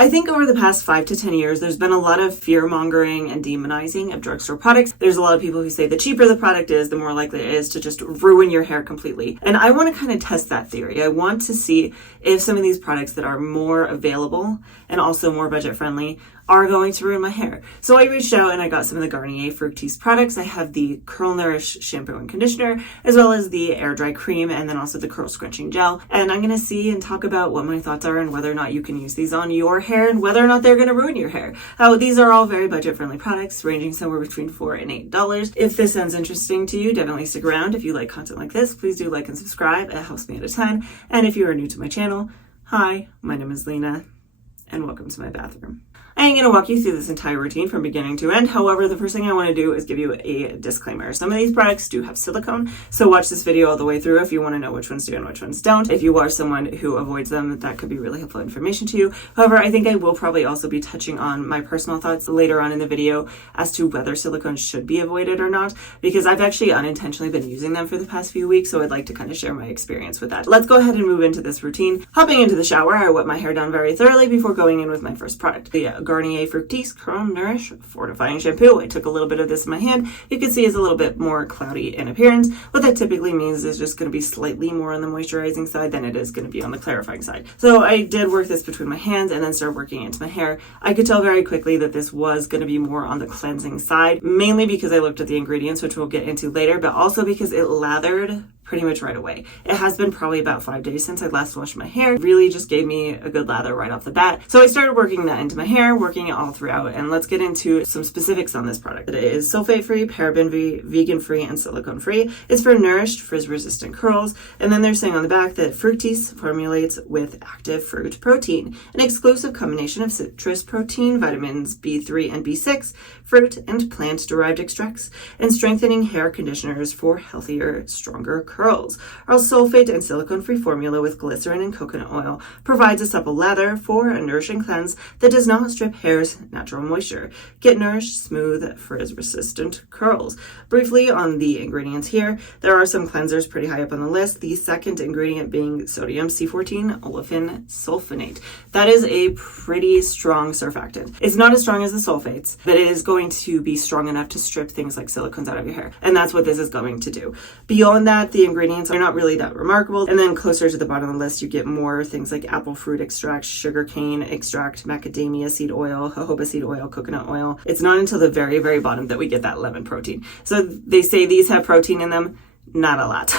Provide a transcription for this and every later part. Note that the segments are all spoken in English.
I think over the past 5 to 10 years, there's been a lot of fear-mongering and demonizing of drugstore products. There's a lot of people who say the cheaper the product is, the more likely it is to just ruin your hair completely. And I want to kind of test that theory. I want to see if some of these products that are more available and also more budget-friendly are going to ruin my hair. So I reached out and I got some of the Garnier Fructis products. I have the Curl Nourish shampoo and conditioner, as well as the air dry cream, and then also the curl scrunching gel. And I'm going to see and talk about what my thoughts are and whether or not you can use these on your hair and whether or not they're going to ruin your hair. These are all very budget friendly products, ranging somewhere between $4 and $8. If this sounds interesting to you, definitely stick around. If you like content like this, please do like and subscribe. It helps me out a ton. And if you are new to my channel, hi, my name is Lena, and welcome to my bathroom. I am going to walk you through this entire routine from beginning to end. However, the first thing I want to do is give you a disclaimer. Some of these products do have silicone, so watch this video all the way through if you want to know which ones do and which ones don't. If you are someone who avoids them, that could be really helpful information to you. However, I think I will probably also be touching on my personal thoughts later on in the video as to whether silicone should be avoided or not, because I've actually unintentionally been using them for the past few weeks, so I'd like to kind of share my experience with that. Let's go ahead and move into this routine. Hopping into the shower, I wet my hair down very thoroughly before going in with my first product, the Garnier Fructis Curl Nourish Fortifying Shampoo. I took a little bit of this in my hand. You can see it's a little bit more cloudy in appearance. What that typically means is just going to be slightly more on the moisturizing side than it is going to be on the clarifying side. So I did work this between my hands and then started working into my hair. I could tell very quickly that this was going to be more on the cleansing side, mainly because I looked at the ingredients, which we'll get into later, but also because it lathered pretty much right away. It has been probably about 5 days since I last washed my hair. It really just gave me a good lather right off the bat. So I started working that into my hair, working it all throughout, and let's get into some specifics on this product. It is sulfate-free, paraben-free, vegan-free, and silicone-free. It's for nourished, frizz-resistant curls. And then they're saying on the back that Fructis formulates with active fruit protein, an exclusive combination of citrus protein, vitamins B3 and B6, fruit and plant-derived extracts, and strengthening hair conditioners for healthier, stronger curls. Our sulfate and silicone-free formula with glycerin and coconut oil provides a supple lather for a nourishing cleanse that does not strip hair's natural moisture. Get nourished, smooth, frizz-resistant curls. Briefly on the ingredients here, there are some cleansers pretty high up on the list. The second ingredient being sodium C14 olefin sulfonate. That is a pretty strong surfactant. It's not as strong as the sulfates, but it is going to be strong enough to strip things like silicones out of your hair. And that's what this is going to do. Beyond that, the ingredients are not really that remarkable. And then closer to the bottom of the list, you get more things like apple fruit extract, sugar cane extract, macadamia seed oil, jojoba seed oil, coconut oil. It's not until the very, very bottom that we get that lemon protein. So they say these have protein in them. Not a lot.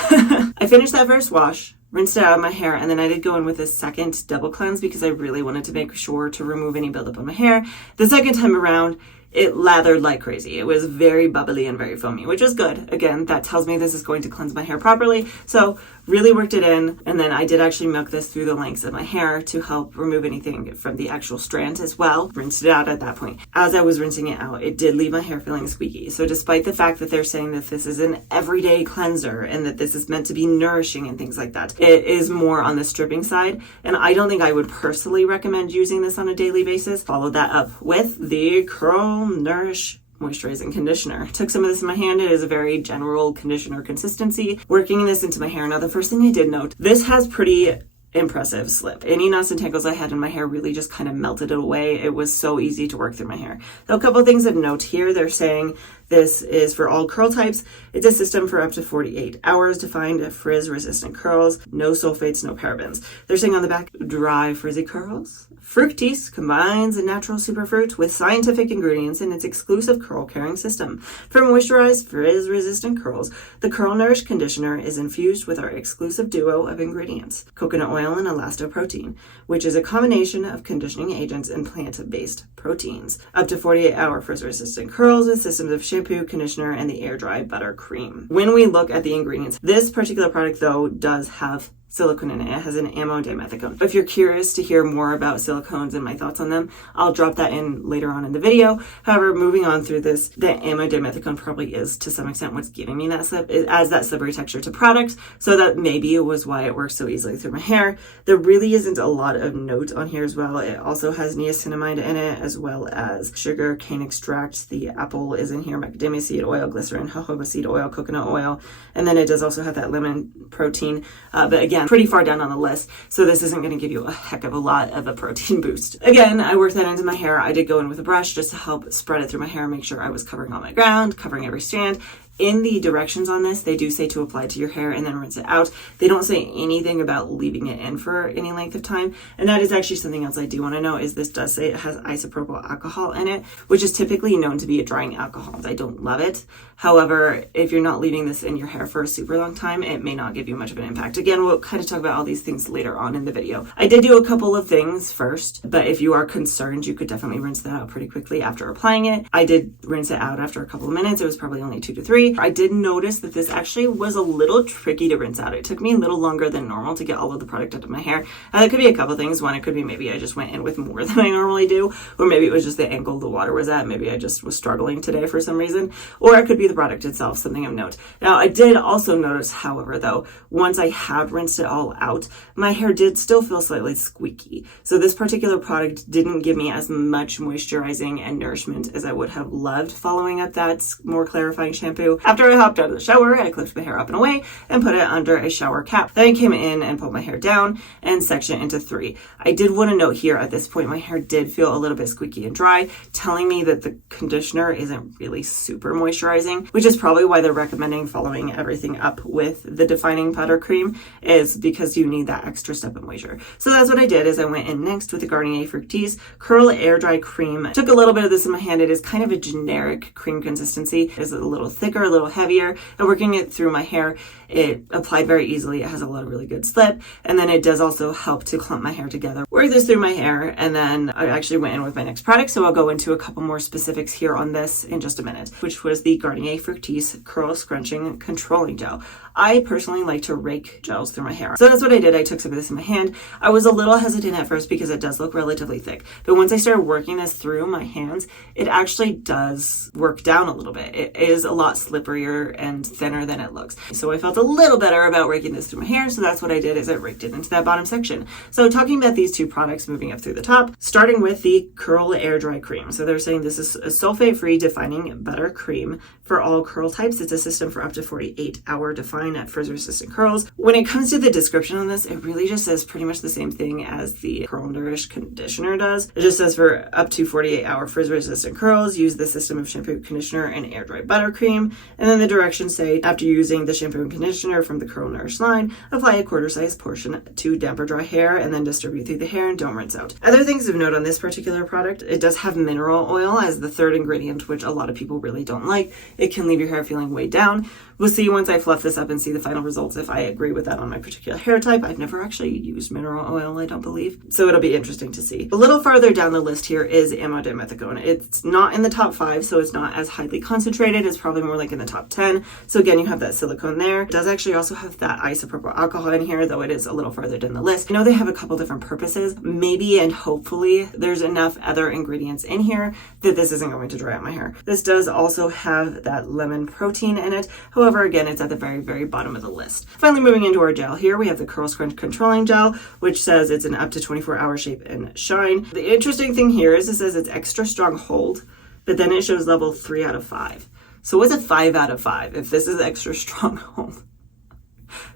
I finished that first wash, rinsed it out of my hair, and then I did go in with a second double cleanse because I really wanted to make sure to remove any buildup on my hair. The second time around, it lathered like crazy. It was very bubbly and very foamy, which is good. Again, that tells me this is going to cleanse my hair properly. So really worked it in. And then I did actually milk this through the lengths of my hair to help remove anything from the actual strand as well. Rinsed it out at that point. As I was rinsing it out, it did leave my hair feeling squeaky. So despite the fact that they're saying that this is an everyday cleanser and that this is meant to be nourishing and things like that, it is more on the stripping side. And I don't think I would personally recommend using this on a daily basis. Follow that up with the Curl Nourish Moisturizing Conditioner. Took some of this in my hand. It is a very general conditioner consistency. Working this into my hair. Now, the first thing I did note, this has pretty impressive slip. Any knots and tangles I had in my hair really just kind of melted it away. It was so easy to work through my hair. So a couple of things of note here. They're saying this is for all curl types. It's a system for up to 48 hours to find frizz-resistant curls. No sulfates, no parabens. They're saying on the back, dry, frizzy curls. Fructis combines a natural superfruit with scientific ingredients in its exclusive curl-carrying system. For moisturized, frizz-resistant curls, the Curl Nourish Conditioner is infused with our exclusive duo of ingredients, coconut oil and elastoprotein, which is a combination of conditioning agents and plant-based proteins. Up to 48-hour frizz-resistant curls with systems of shampoo, conditioner, and the air dry butter cream. When we look at the ingredients, this particular product, though, does have silicone in it. It has an amodimethicone. If you're curious to hear more about silicones and my thoughts on them, I'll drop that in later on in the video. However, moving on through this, the amodimethicone probably is to some extent what's giving me that slip. It adds that slippery texture to products, so that maybe it was why it works so easily through my hair. There really isn't a lot of note on here as well. It also has niacinamide in it, as well as sugar cane extract. The apple is in here, macadamia seed oil, glycerin, jojoba seed oil, coconut oil, and then it does also have that lemon protein. But again, again, pretty far down on the list, so this isn't going to give you a heck of a lot of a protein boost. Again, I worked that into my hair. I did go in with a brush just to help spread it through my hair, make sure I was covering all my ground, covering every strand. In the directions on this, they do say to apply to your hair and then rinse it out. They don't say anything about leaving it in for any length of time. And that is actually something else I do want to know, is this does say it has isopropyl alcohol in it, which is typically known to be a drying alcohol. I don't love it. However, if you're not leaving this in your hair for a super long time, it may not give you much of an impact. Again, we'll kind of talk about all these things later on in the video. I did do a couple of things first, but if you are concerned, you could definitely rinse that out pretty quickly after applying it. I did rinse it out after a couple of minutes. It was probably only 2 to 3. I did notice that this actually was a little tricky to rinse out. It took me a little longer than normal to get all of the product out of my hair. And that could be a couple things. One, it could be maybe I just went in with more than I normally do, or maybe it was just the angle the water was at. Maybe I just was struggling today for some reason, or it could be the product itself, something of note. Now, I did also notice, however, though, once I had rinsed it all out, my hair did still feel slightly squeaky. So this particular product didn't give me as much moisturizing and nourishment as I would have loved following up that more clarifying shampoo. After I hopped out of the shower, I clipped my hair up and away and put it under a shower cap. Then I came in and pulled my hair down and sectioned it into 3. I did want to note here at this point, my hair did feel a little bit squeaky and dry, telling me that the conditioner isn't really super moisturizing, which is probably why they're recommending following everything up with the defining powder cream, is because you need that extra step of moisture. So that's what I did, is I went in next with the Garnier Fructis Curl Air Dry Cream. I took a little bit of this in my hand. It is kind of a generic cream consistency. It's a little thicker, a little heavier, and working it through my hair, it applied very easily. It has a lot of really good slip, and then it does also help to clump my hair together. Work this through my hair, and then I actually went in with my next product, so I'll go into a couple more specifics here on this in just a minute, which was the Garnier Fructis Curl Scrunching Controlling Gel. I personally like to rake gels through my hair. So that's what I did. I took some of this in my hand. I was a little hesitant at first because it does look relatively thick. But once I started working this through my hands, it actually does work down a little bit. It is a lot slipperier and thinner than it looks. So I felt a little better about raking this through my hair. So that's what I did, is I raked it into that bottom section. So talking about these two products, moving up through the top, starting with the Curl Air Dry Cream. So they're saying this is a sulfate-free defining butter cream for all curl types. It's a system for up to 48-hour define at frizz-resistant curls. When it comes to the description on this, it really just says pretty much the same thing as the Curl Nourish conditioner does. It just says for up to 48-hour frizz-resistant curls, use the system of shampoo, conditioner, and air dry buttercream. And then the directions say, after using the shampoo and conditioner from the Curl Nourish line, apply a quarter-sized portion to damp or dry hair, and then distribute through the hair and don't rinse out. Other things of note on this particular product, it does have mineral oil as the third ingredient, which a lot of people really don't like. It can leave your hair feeling weighed down. We'll see once I fluff this up and see the final results if I agree with that on my particular hair type. I've never actually used mineral oil, I don't believe. So it'll be interesting to see. A little farther down the list here is amodimethicone. It's not in the top 5, so it's not as highly concentrated. It's probably more like in the top 10. So again, you have that silicone there. It does actually also have that isopropyl alcohol in here, though it is a little farther down the list. I know they have a couple different purposes. Maybe and hopefully there's enough other ingredients in here that this isn't going to dry out my hair. This does also have that lemon protein in it. However, again, it's at the very, very bottom of the list. Finally, moving into our gel here, we have the Curl Scrunch Controlling Gel, which says it's an up to 24-hour shape and shine. The interesting thing here is it says it's extra strong hold, but then it shows level 3 out of 5. So what's a 5 out of 5 if this is extra strong hold?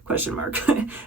Question mark.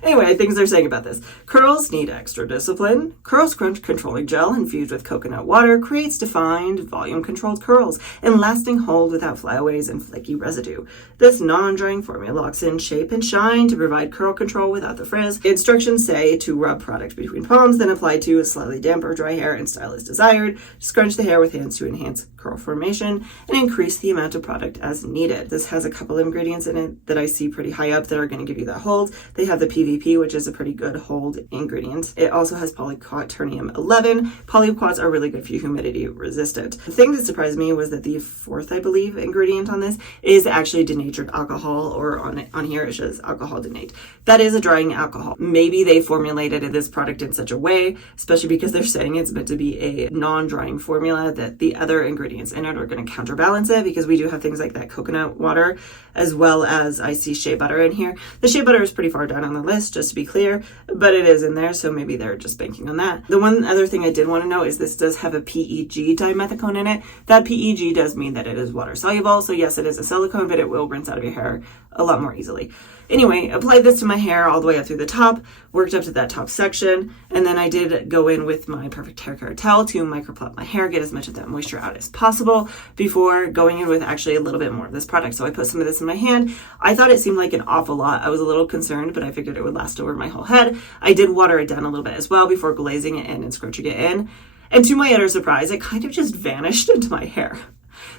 Anyway, things they're saying about this. Curls need extra discipline. Curl Scrunch Controlling Gel infused with coconut water creates defined, volume-controlled curls and lasting hold without flyaways and flaky residue. This non-drying formula locks in shape and shine to provide curl control without the frizz. Instructions say to rub product between palms, then apply to slightly damp or dry hair and style as desired. Scrunch the hair with hands to enhance curl formation and increase the amount of product as needed. This has a couple of ingredients in it that I see pretty high up that are going to give you that hold. They have the PVP, which is a pretty good hold ingredient. It also has polyquaternium 11. Polyquats are really good for humidity resistant. The thing that surprised me was that the fourth, I believe, ingredient on this is actually denatured alcohol, or on here it says alcohol denate. That is a drying alcohol. Maybe they formulated this product in such a way, especially because they're saying it's meant to be a non-drying formula, that the other ingredients in it are going to counterbalance it, because we do have things like that coconut water, as well as I see shea butter in here. The shea butter is pretty far down on the list, just to be clear, but it is in there, so maybe they're just banking on that. The one other thing I did want to know is this does have a PEG dimethicone in it. That PEG does mean that it is water soluble, so yes, it is a silicone, but it will rinse out of your hair a lot more easily. Anyway, applied this to my hair all the way up through the top, worked up to that top section, and then I did go in with my Perfect Hair Care towel to microplot my hair, get as much of that moisture out as possible before going in with actually a little bit more of this product. So I put some of this in my hand. I thought it seemed like an awful lot. I was a little concerned, but I figured it would last over my whole head. I did water it down a little bit as well before glazing it in and scrunching it in. And to my utter surprise, it kind of just vanished into my hair.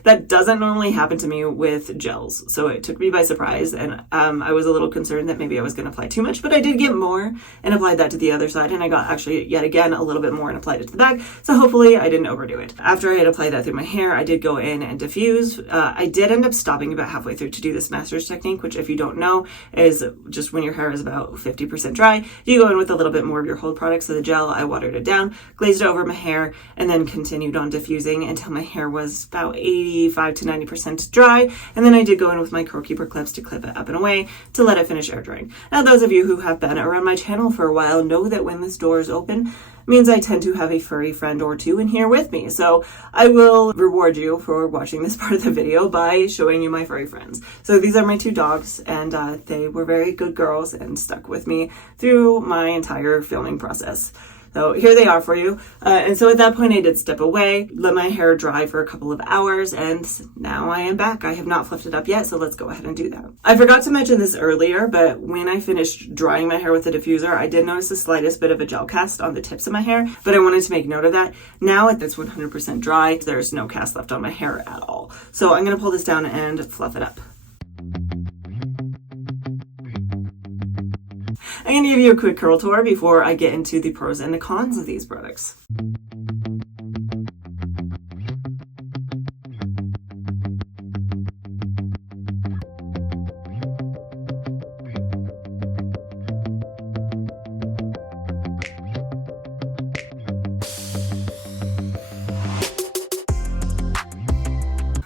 That doesn't normally happen to me with gels, so it took me by surprise, and I was a little concerned that maybe I was going to apply too much, but I did get more and applied that to the other side, and I got actually yet again a little bit more and applied it to the back, so hopefully I didn't overdo it. After I had applied that through my hair, I did go in and diffuse. I did end up stopping about halfway through to do the Smasters technique, which if you don't know is just when your hair is about 50% dry, you go in with a little bit more of your hold product. So the gel, I watered it down, glazed it over my hair, and then continued on diffusing until my hair was about 85 to 90% dry, and then I did go in with my curl keeper clips to clip it up and away to let it finish air drying. Now, those of you who have been around my channel for a while know that when this door is open means I tend to have a furry friend or two in here with me, so I will reward you for watching this part of the video by showing you my furry friends. So these are my two dogs, and they were very good girls and stuck with me through my entire filming process. So here they are for you. And so at that point I did step away, let my hair dry for a couple of hours, and now I am back. I have not fluffed it up yet, so let's go ahead and do that. I forgot to mention this earlier, but when I finished drying my hair with the diffuser, I did notice the slightest bit of a gel cast on the tips of my hair, but I wanted to make note of that. Now it's 100% dry, there's no cast left on my hair at all. So I'm gonna pull this down and fluff it up. I'm going to give you a quick curl tour before I get into the pros and the cons of these products.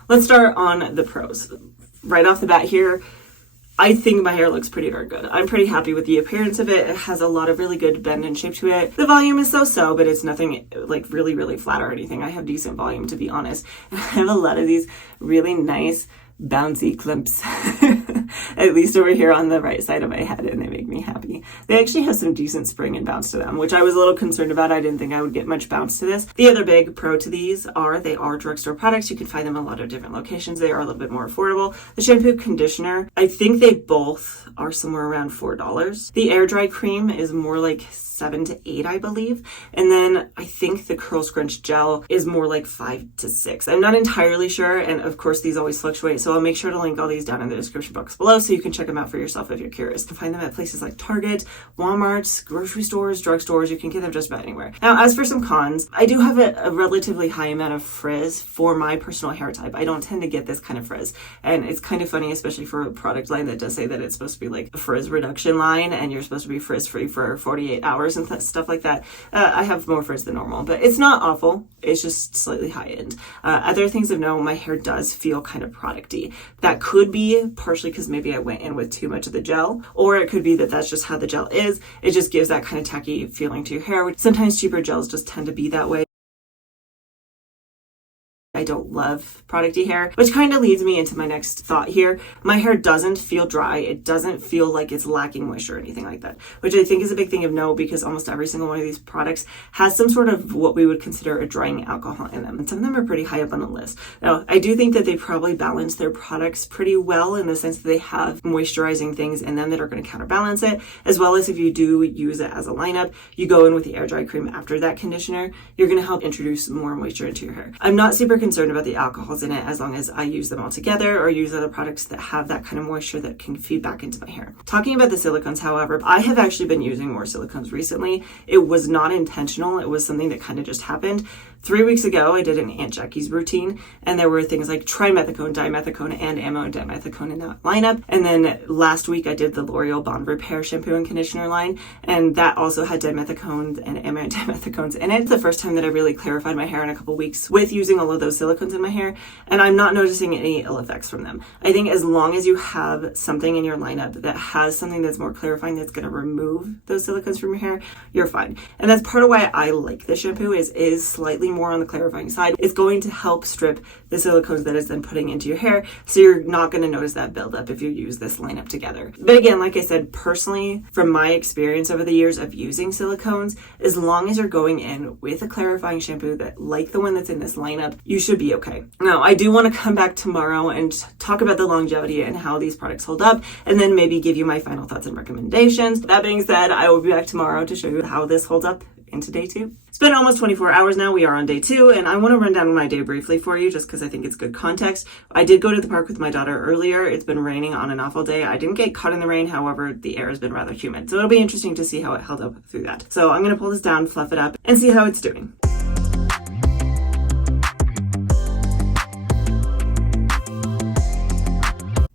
Let's start on the pros. Right off the bat here, I think my hair looks pretty darn good. I'm pretty happy with the appearance of it. It has a lot of really good bend and shape to it. The volume is so-so, but it's nothing like really flat or anything. I have decent volume, to be honest. I have a lot of these really nice bouncy clips, at least over here on the right side of my head, and they make me happy. They actually have some decent spring and bounce to them, which I was a little concerned about. I didn't think I would get much bounce to this. The other big pro to these are they are drugstore products. You can find them in a lot of different locations. They are a little bit more affordable. The shampoo conditioner, I think they both are somewhere around $4. The air dry cream is more like $7 to $8, I believe. And then I think the Curl Scrunch gel is more like $5 to $6. I'm not entirely sure. And of course, these always fluctuate. So I'll make sure to link all these down in the description box below so you can check them out for yourself if you're curious. You can find them at places like Target, Walmart, grocery stores, drugstores. You can get them just about anywhere. Now, as for some cons, I do have a relatively high amount of frizz for my personal hair type. I don't tend to get this kind of frizz. And it's kind of funny, especially for a product line that does say that it's supposed to be like a frizz reduction line and you're supposed to be frizz free for 48 hours and stuff like that. I have more frizz than normal, but it's not awful. It's just slightly high end. Other things of note, my hair does feel kind of product-y. That could be partially because maybe I went in with too much of the gel, or it could be that that's just how the gel is. It just gives that kind of tacky feeling to your hair. Sometimes cheaper gels just tend to be that way. I don't love producty hair, which kind of leads me into my next thought here. My hair doesn't feel dry. It doesn't feel like it's lacking moisture or anything like that, which I think is a big thing of note because almost every single one of these products has some sort of what we would consider a drying alcohol in them. And some of them are pretty high up on the list. Now, I do think that they probably balance their products pretty well in the sense that they have moisturizing things in them that are going to counterbalance it, as well as if you do use it as a lineup, you go in with the air dry cream after that conditioner, you're going to help introduce more moisture into your hair. I'm not super concerned about the alcohols in it as long as I use them all together or use other products that have that kind of moisture that can feed back into my hair. Talking about the silicones, however, I have actually been using more silicones recently. It was not intentional. It was something that kind of just happened. 3 weeks ago, I did an Aunt Jackie's routine, and there were things like trimethicone, dimethicone, and ammo and dimethicone in that lineup. And then last week, I did the L'Oreal Bond Repair shampoo and conditioner line, and that also had dimethicone and ammo and dimethicones in it. It's the first time that I really clarified my hair in a couple weeks with using all of those silicones in my hair, and I'm not noticing any ill effects from them. I think as long as you have something in your lineup that has something that's more clarifying that's going to remove those silicones from your hair, you're fine. And that's part of why I like this shampoo is slightly more on the clarifying side. It's going to help strip the silicones that it's then putting into your hair, so you're not going to notice that buildup if you use this lineup together. But again, like I said, personally, from my experience over the years of using silicones, as long as you're going in with a clarifying shampoo that, like the one that's in this lineup, you should be okay. Now, I do want to come back tomorrow and talk about the longevity and how these products hold up, and then maybe give you my final thoughts and recommendations. That being said, I will be back tomorrow to show you how this holds up into day 2. It's been almost 24 hours now. We are on day 2, and I want to run down my day briefly for you just because I think it's good context. I did go to the park with my daughter earlier. It's been raining on and off all day. I didn't get caught in the rain. However, the air has been rather humid. So it'll be interesting to see how it held up through that. So I'm going to pull this down, fluff it up, and see how it's doing.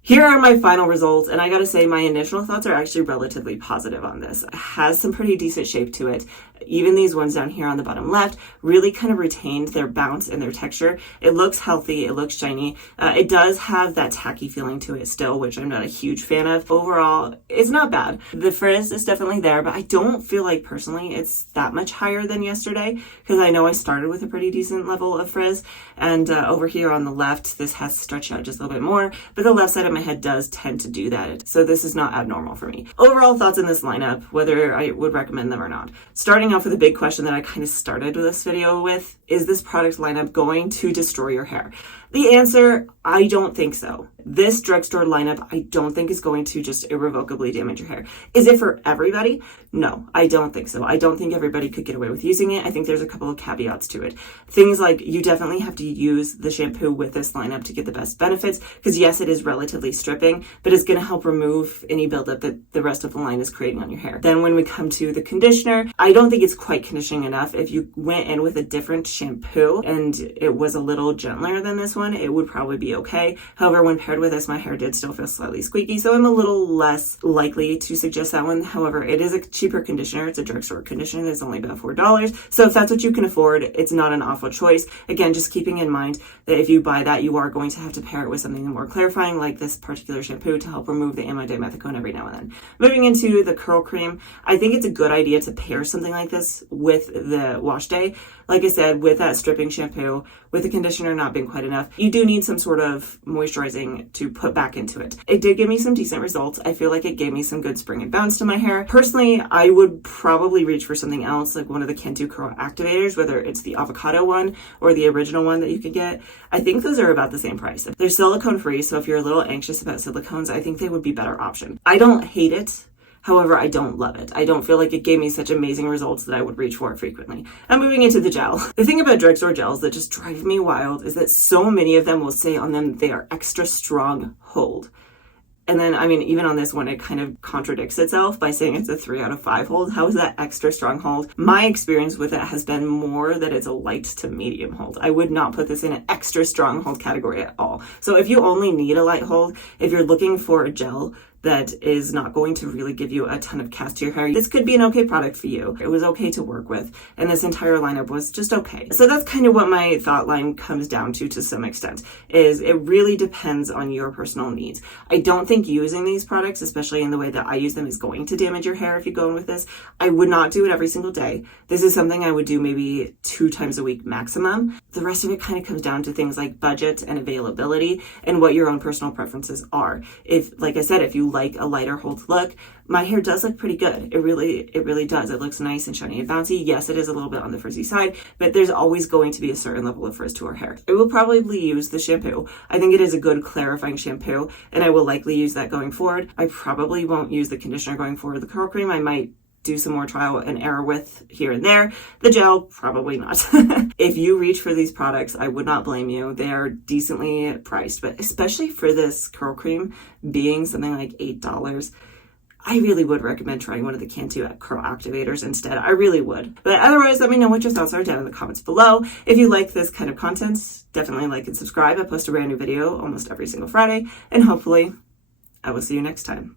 Here are my final results, and I gotta say my initial thoughts are actually relatively positive on this. It has some pretty decent shape to it. Even these ones down here on the bottom left really kind of retained their bounce and their texture. It looks healthy, it looks shiny. It does have that tacky feeling to it still, which I'm not a huge fan of. Overall, it's not bad. The frizz is definitely there, but I don't feel like personally it's that much higher than yesterday, because I know I started with a pretty decent level of frizz, and over here on the left, this has stretched out just a little bit more, but the left side of my head does tend to do that. So this is not abnormal for me. Overall thoughts on this lineup, whether I would recommend them or not. Starting off with a big question that I kind of started this video with, is this product lineup going to destroy your hair? The answer, I don't think so. This drugstore lineup, I don't think is going to just irrevocably damage your hair. Is it for everybody? No, I don't think so. I don't think everybody could get away with using it. I think there's a couple of caveats to it. Things like you definitely have to use the shampoo with this lineup to get the best benefits, because yes, it is relatively stripping, but it's going to help remove any buildup that the rest of the line is creating on your hair. Then when we come to the conditioner, I don't think it's quite conditioning enough. If you went in with a different shampoo and it was a little gentler than this one, it would probably be okay. However, when paired with this, my hair did still feel slightly squeaky, so I'm a little less likely to suggest that one. However, it is a cheaper conditioner. It's a drugstore conditioner that's only about $4. So if that's what you can afford, it's not an awful choice. Again, just keeping in mind that if you buy that, you are going to have to pair it with something more clarifying, like this particular shampoo, to help remove the amidimethicone every now and then. Moving into the curl cream, I think it's a good idea to pair something like this with the wash day. Like I said, with that stripping shampoo, with the conditioner not being quite enough, you do need some sort of moisturizing to put back into it. It did give me some decent results. I feel like it gave me some good spring and bounce to my hair. Personally, I would probably reach for something else, like one of the Cantu Curl Activators, whether it's the avocado one or the original one that you can get. I think those are about the same price. They're silicone free, so if you're a little anxious about silicones, I think they would be a better option. I don't hate it. However, I don't love it. I don't feel like it gave me such amazing results that I would reach for it frequently. I'm moving into the gel. The thing about drugstore gels that just drive me wild is that so many of them will say on them they are extra strong hold. And then, I mean, even on this one, it kind of contradicts itself by saying it's a 3 out of 5 hold. How is that extra strong hold? My experience with it has been more that it's a light to medium hold. I would not put this in an extra strong hold category at all. So if you only need a light hold, if you're looking for a gel that is not going to really give you a ton of cast to your hair, this could be an okay product for you. It was okay to work with, and this entire lineup was just okay. So that's kind of what my thought line comes down to some extent, is it really depends on your personal needs. I don't think using these products, especially in the way that I use them, is going to damage your hair if you go in with this. I would not do it every single day. This is something I would do maybe 2 times a week maximum. The rest of it kind of comes down to things like budget and availability and what your own personal preferences are. If, like I said, if you like a lighter hold look, my hair does look pretty good. It really does. It looks nice and shiny and bouncy. Yes, it is a little bit on the frizzy side, but there's always going to be a certain level of frizz to our hair. I will probably use the shampoo. I think it is a good clarifying shampoo, and I will likely use that going forward. I probably won't use the conditioner going forward. The curl cream, I might do some more trial and error with here and there. The gel, probably not. If you reach for these products, I would not blame you. They are decently priced, but especially for this curl cream being something like $8, I really would recommend trying one of the Cantu Curl Activators instead. I really would. But otherwise, let me know what your thoughts are down in the comments below. If you like this kind of content, definitely like and subscribe. I post a brand new video almost every single Friday, and hopefully I will see you next time.